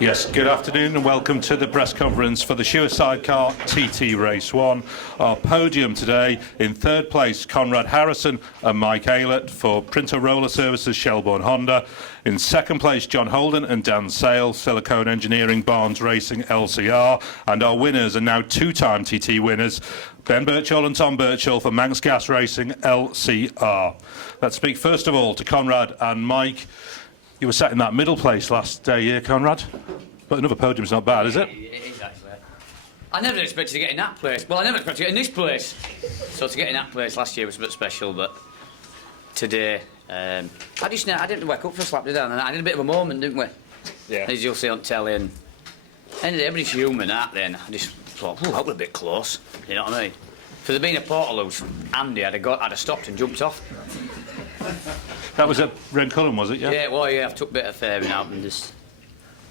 Yes, good afternoon and welcome to the press conference for the Sidecar TT Race 1. Our podium today, in third place, Conrad Harrison and Mike Aylett for Printer Roller Services, Shelbourne Honda. In second place, John Holden and Dan Sale, Silicone Engineering, Barnes Racing, LCR. And our winners are now two-time TT winners, Ben Birchall and Tom Birchall for Manx Gas Racing, LCR. Let's speak first of all to Conrad and Mike. You were sat in that middle place last day here, Conrad. But another podium's not bad, is it? It is, actually. I never expected to get in that place. Well, I never expected to get in this place. So to get in that place last year was a bit special, but today, I didn't wake up for a slap, did I? And I had a bit of a moment, didn't we? Yeah. As you'll see on telly. And anyway, everybody's human, that then. I just thought, that was a bit close. You know what I mean? For there being a portaloos, Andy, I'd have stopped and jumped off. That was at Rencullen, was it? Yeah. Yeah, well, yeah. I've took a bit of fairing out and just.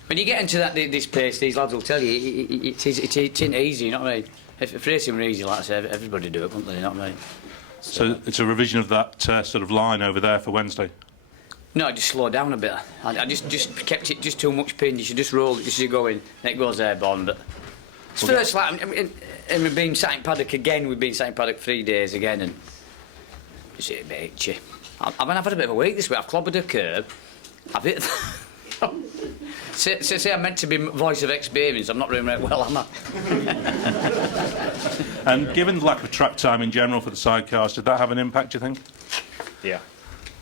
When you get into this place, these lads will tell you it isn't easy. You know what I mean? If racing were easy, like I said, everybody do it, wouldn't they? You know what I mean? So it's a revision of that sort of line over there for Wednesday. No, I just slowed down a bit. I just kept it just too much pin. You should just roll it as you go in. And it goes airborne. But it's first lap, and we've been sat in paddock again. We've been sat in paddock 3 days again, and it's a bit itchy. I've had a bit of a week this week. I've clobbered a curb. I've hit. say I'm meant to be voice of experience. I'm not doing very well, am I? And given the lack of track time in general for the sidecars, did that have an impact, do you think? Yeah.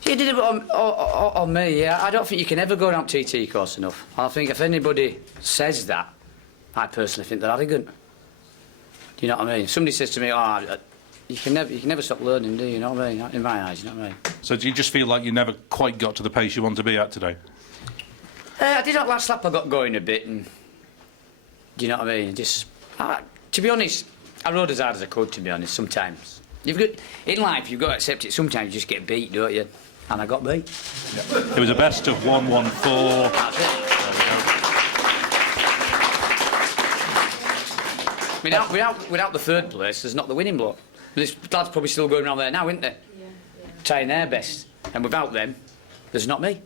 You did it on me, yeah. I don't think you can ever go around TT course enough. I think if anybody says that, I personally think they're arrogant. Do you know what I mean? If somebody says to me, you can never stop learning, do you? You know what I mean? In my eyes, you know what I mean? So do you just feel like you never quite got to the pace you want to be at today? I did that last lap. I got going a bit, and do you know what I mean? To be honest, I rode as hard as I could. To be honest, sometimes in life you've got to accept it. Sometimes you just get beat, don't you? And I got beat. Yeah. It was a best of 1:14. That's it. Without the third place, there's not the winning bloke. This lad's probably still going around there now, isn't they? Yeah. Trying their best. And without them, there's not me.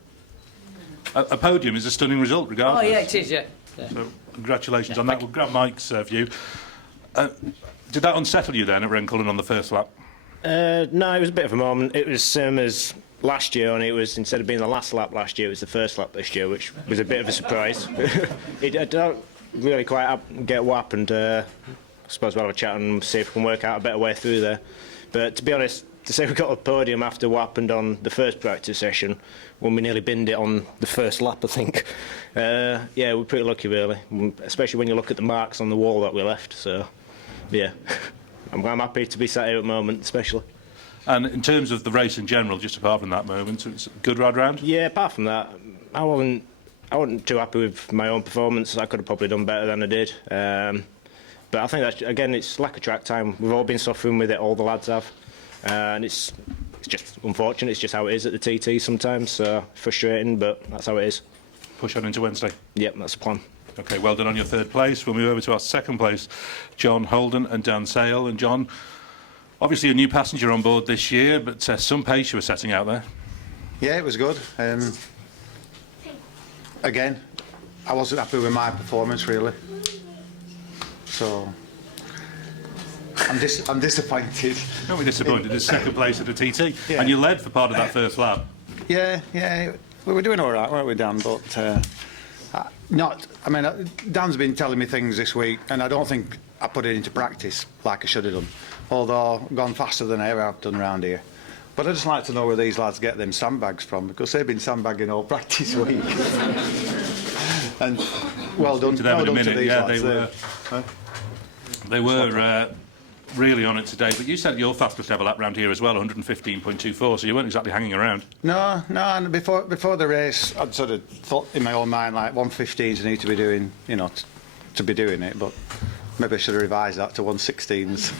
A podium is a stunning result, regardless. Oh, yeah, it is, yeah. So, congratulations on that. We'll grab Mike's view. Did that unsettle you then at Rencullen on the first lap? No, it was a bit of a moment. It was same as last year, and it was, instead of being the last lap last year, it was the first lap this year, which was a bit of a surprise. I don't really quite get what happened. I suppose we'll have a chat and see if we can work out a better way through there. But to be honest, to say we got a podium after what happened on the first practice session, when we nearly binned it on the first lap, I think. Yeah, we're pretty lucky, really, especially when you look at the marks on the wall that we left. So, yeah, I'm happy to be sat here at the moment, especially. And in terms of the race in general, just apart from that moment, it's a good ride round? Yeah, apart from that, I wasn't too happy with my own performance. I could have probably done better than I did. But I think that, again, it's lack of track time. We've all been suffering with it, all the lads have. And it's just unfortunate. It's just how it is at the TT sometimes. So frustrating, but that's how it is. Push on into Wednesday. Yep, that's the plan. OK, well done on your third place. We'll move over to our second place, John Holden and Dan Sale. And John, obviously a new passenger on board this year, but some pace you were setting out there. Yeah, it was good. Again, I wasn't happy with my performance, really. So I'm disappointed. Don't be disappointed. It's second place at the TT, yeah. And you led for part of that first lap. Yeah, we were doing all right, weren't we, Dan? But Dan's been telling me things this week, and I don't think I put it into practice like I should have done. Although I've gone faster than I ever have done around here. But I'd just like to know where these lads get them sandbags from, because they've been sandbagging all practice week. And well done to them well in a minute. To these Yeah, lads. They were really on it today. But you said your fastest ever lap round here as well, 115.24. So you weren't exactly hanging around. No. And before the race, I'd sort of thought in my own mind like 115s I need to be doing, to be doing it. But maybe I should have revised that to 116s.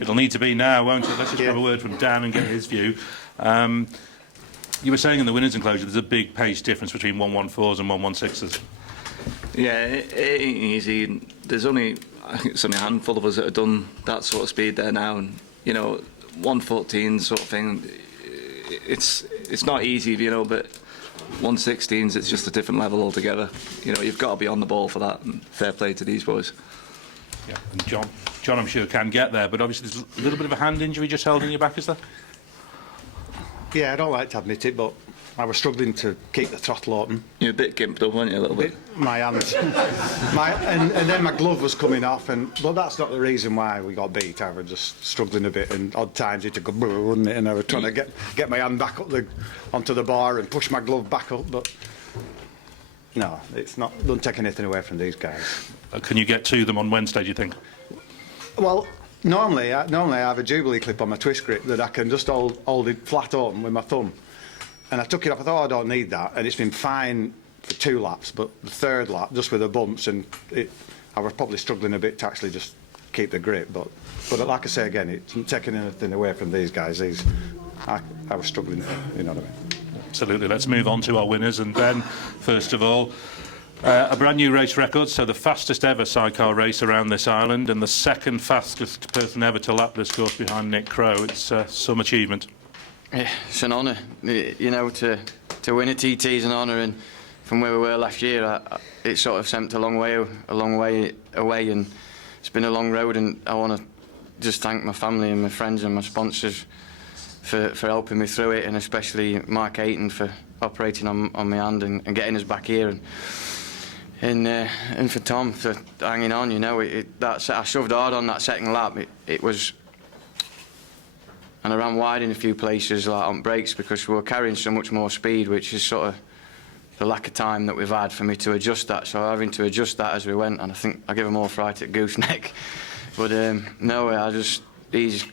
It'll need to be now, won't it? Let's just have a word from Dan and get his view. You were saying in the winners' enclosure there's a big pace difference between 114s and 116s. Yeah, it ain't easy. I think it's only a handful of us that have done that sort of speed there now, and 114 sort of thing. It's not easy, but 116s, it's just a different level altogether. You know, you've got to be on the ball for that, and fair play to these boys. Yeah, and John, I'm sure can get there, but obviously there's a little bit of a hand injury just holding you back, is there? Yeah, I don't like to admit it, but I was struggling to keep the throttle open. You're a bit gimped up, weren't you, a little bit? My hands. And then my glove was coming off, but that's not the reason why we got beat. I was just struggling a bit, and odd times it'd go, wouldn't it? And I was trying to get my hand back up onto the bar and push my glove back up, but no, it's not. Don't take anything away from these guys. Can you get to them on Wednesday, do you think? Well, normally I have a Jubilee clip on my twist grip that I can just hold it flat open with my thumb. And I took it off. I thought, I don't need that, and it's been fine for 2 laps. But the 3rd lap, just with the bumps, and I was probably struggling a bit to actually just keep the grip. But like I say again, it's not taking anything away from these guys. I was struggling. You know what I mean? Absolutely. Let's move on to our winners. And Ben, first of all, a brand new race record. So the fastest ever sidecar race around this island, and the 2nd fastest person ever to lap this course behind Nick Crowe. It's some achievement. Yeah, it's an honour, you know, to win a TT is an honour, and from where we were last year, it sort of sent a long way away, and it's been a long road, and I want to just thank my family and my friends and my sponsors for helping me through it, and especially Mark Ayton for operating on my hand and getting us back here, and for Tom for hanging on. You know, I shoved hard on that 2nd lap. It was. And I ran wide in a few places, like on brakes, because we were carrying so much more speed, which is sort of the lack of time that we've had for me to adjust that. So having to adjust that as we went, and I think I gave him more fright at gooseneck. But no, I just he's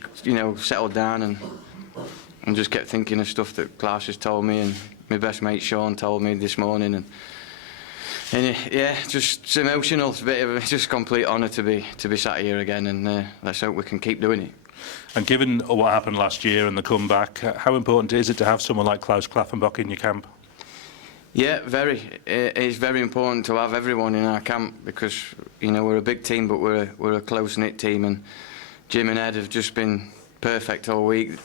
settled down and just kept thinking of stuff that Klaus has told me, and my best mate Sean told me this morning, and yeah, just it's emotional. It's a bit of just complete honour to be sat here again, and let's hope we can keep doing it. And given what happened last year and the comeback, how important is it to have someone like Klaus Klaffenbach in your camp? Yeah, very. It's very important to have everyone in our camp, because we're a big team, but we're a close-knit team, and Jim and Ed have just been perfect all week.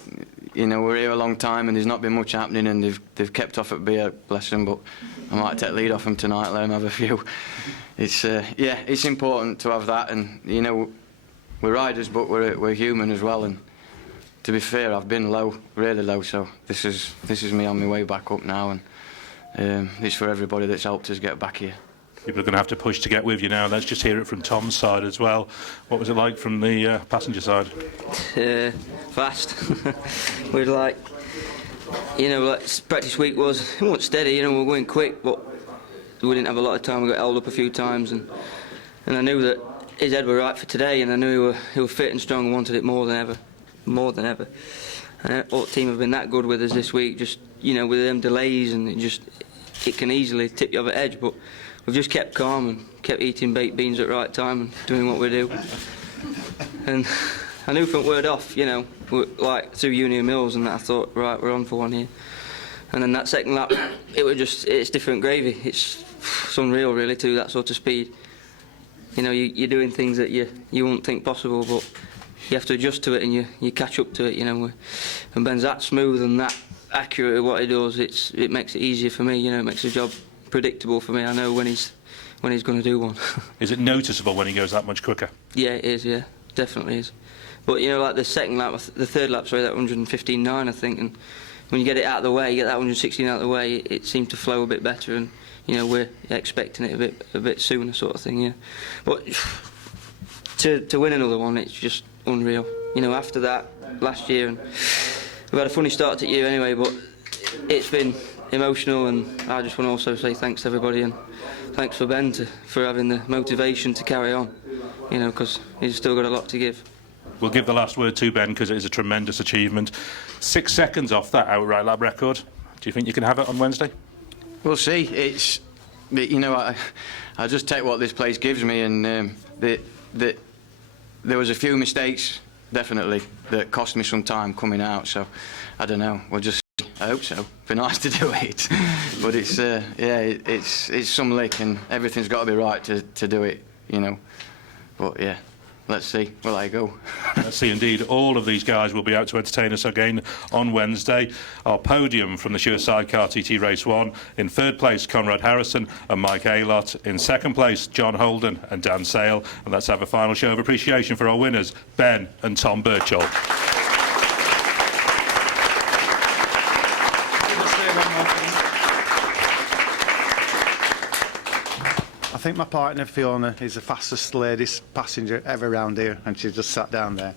We're here a long time, and there's not been much happening, and they've kept off at beer, bless them. But I might take lead off them tonight, let them have a few. It's yeah, it's important to have that, and we're riders, but we're human as well. And to be fair, I've been low, really low. So this is me on my way back up now, and it's for everybody that's helped us get back here. People are going to have to push to get with you now. Let's just hear it from Tom's side as well. What was it like from the passenger side? Fast. We'd like practice week was steady. We were going quick, but we didn't have a lot of time. We got held up a few times, and I knew that his head were right for today, and I knew he were fit and strong and wanted it more than ever. And all the team have been that good with us this week. Just with them delays, and it can easily tip you over the edge. But we've just kept calm and kept eating baked beans at the right time and doing what we do. And I knew from word off, like through Union Mills, and I thought, right, we're on for one here. And then that 2nd lap, it's different gravy. It's unreal, really, to do that sort of speed. You're doing things that you wouldn't think possible, but you have to adjust to it, and you catch up to it. And Ben's that smooth and that accurate at what he does. It makes it easier for me. It makes the job predictable for me. I know when he's going to do one. Is it noticeable when he goes that much quicker? Yeah, it is. Yeah, definitely is. But like the 2nd lap, the 3rd lap, sorry, that 115.9, I think, and when you get it out of the way, you get that 116 out of the way, it seemed to flow a bit better, and we're expecting it a bit sooner, sort of thing. Yeah, but to win another one, it's just unreal. After that last year, and we've had a funny start to the year anyway, but it's been emotional, and I just want to also say thanks to everybody, and thanks for Ben for having the motivation to carry on, because he's still got a lot to give. We'll give the last word to Ben, because it is a tremendous achievement. 6 seconds off that outright lap record. Do you think you can have it on Wednesday? We'll see. I just take what this place gives me, and there was a few mistakes, definitely, that cost me some time coming out. So I don't know. We'll just. I hope so. Be nice to do it, but it's it's some lick, and everything's got to be right to do it. But yeah, let's see where I go. Let's see, indeed, all of these guys will be out to entertain us again on Wednesday. Our podium from the Shewer Sidecar TT Race 1. In third place, Conrad Harrison and Mike Aylott. In second place, John Holden and Dan Sale. And let's have a final show of appreciation for our winners, Ben and Tom Birchall. I think my partner Fiona is the fastest lady passenger ever around here, and she's just sat down there.